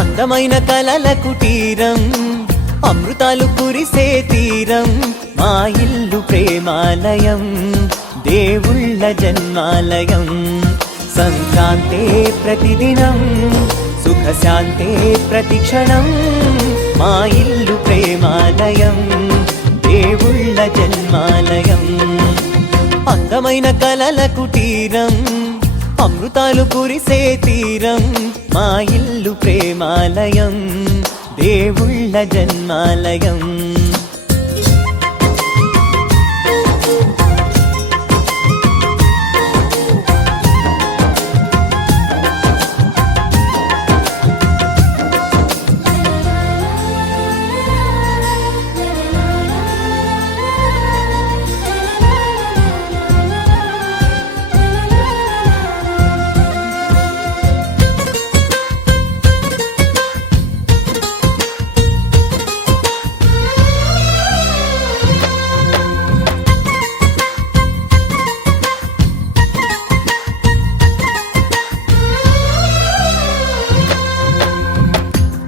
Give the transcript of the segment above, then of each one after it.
అందమైన కలల కుటీరం, అమృతాలు కురిసే తీరం, మా ఇల్లు ప్రేమాలయం, దేవుళ్ళ జన్మాలయం. సంక్రాంతే ప్రతిదినం, సుఖశాంతే ప్రతిక్షణం, మా ఇల్లు ప్రేమాలయం, దేవుళ్ళ జన్మాలయం. అందమైన కలల కుటీరం, అమృతాలు కురిసే తీరం, మా ఇల్లు ప్రేమాలయం, దేవుళ్ళ జన్మాలయం.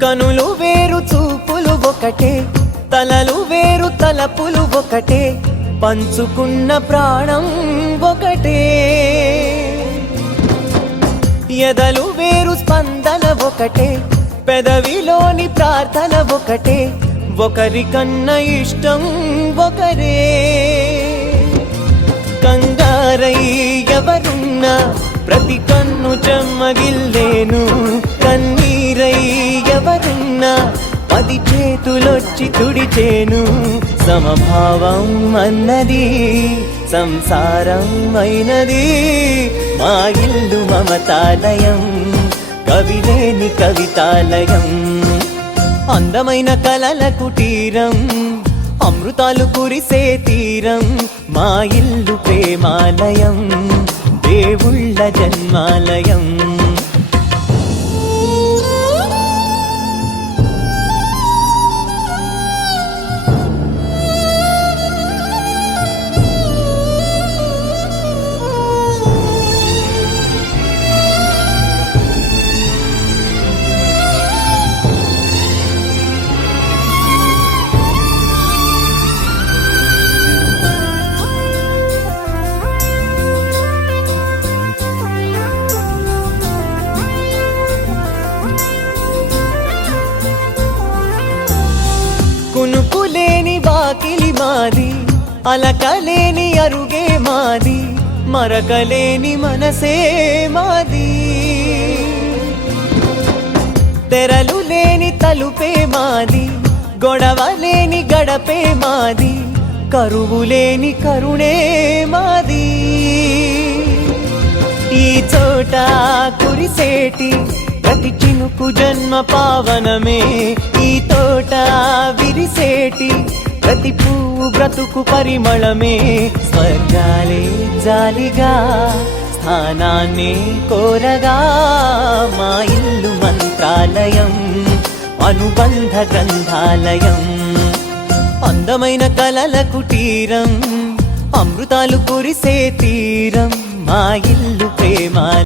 కనులు వేరు చూపులు ఒకటే, తలలు వేరు తలపులు ఒకటే, పంచుకున్న ప్రాణం ఒకటే. ఎదలు వేరు స్పందన ఒకటే, పెదవిలోని ప్రార్థన ఒకటే, ఒకరికన్నా ఇష్టం ఒకరే. కంగారై ఎవరున్నా ప్రతి కన్ను చెమ్మగిల్లేను, కన్నీరై ఎవరున్నా 10 చేతులొచ్చి తుడిచేను. సమభావం అన్నది సంసారం అయినది, మా ఇల్లు మమతాలయం, కవిలేని కవితాలయం. అందమైన కలల కుటీరం, అమృతాలు కురిసే తీరం, మా ఇల్లు ప్రేమాలయం, దేవుళ్ళ జన్మాలయం. కునుకులేని వాకిలి మాది, అలకలేని అరుగే మాది, మరకలేని మనసే మాది. తెరలు లేని తలుపే మాది, గొడవలేని గడపే మాది, కరువులేని కరుణే మాది. ఈ చోట కురిసేటి ప్రతి చినుకు జన్మ పావనమే, ఈ తోట విరిసేటి ప్రతి పువ్వు బ్రతుకు పరిమళమే. స్వర్గాలే జాలిగా స్థానాన్ని కోరగా, మా ఇల్లు మంత్రాలయం, అనుబంధ గ్రంథాలయం. అందమైన కలల కుటీరం, అమృతాలు కురిసే తీరం, మా ఇల్లు ప్రేమ.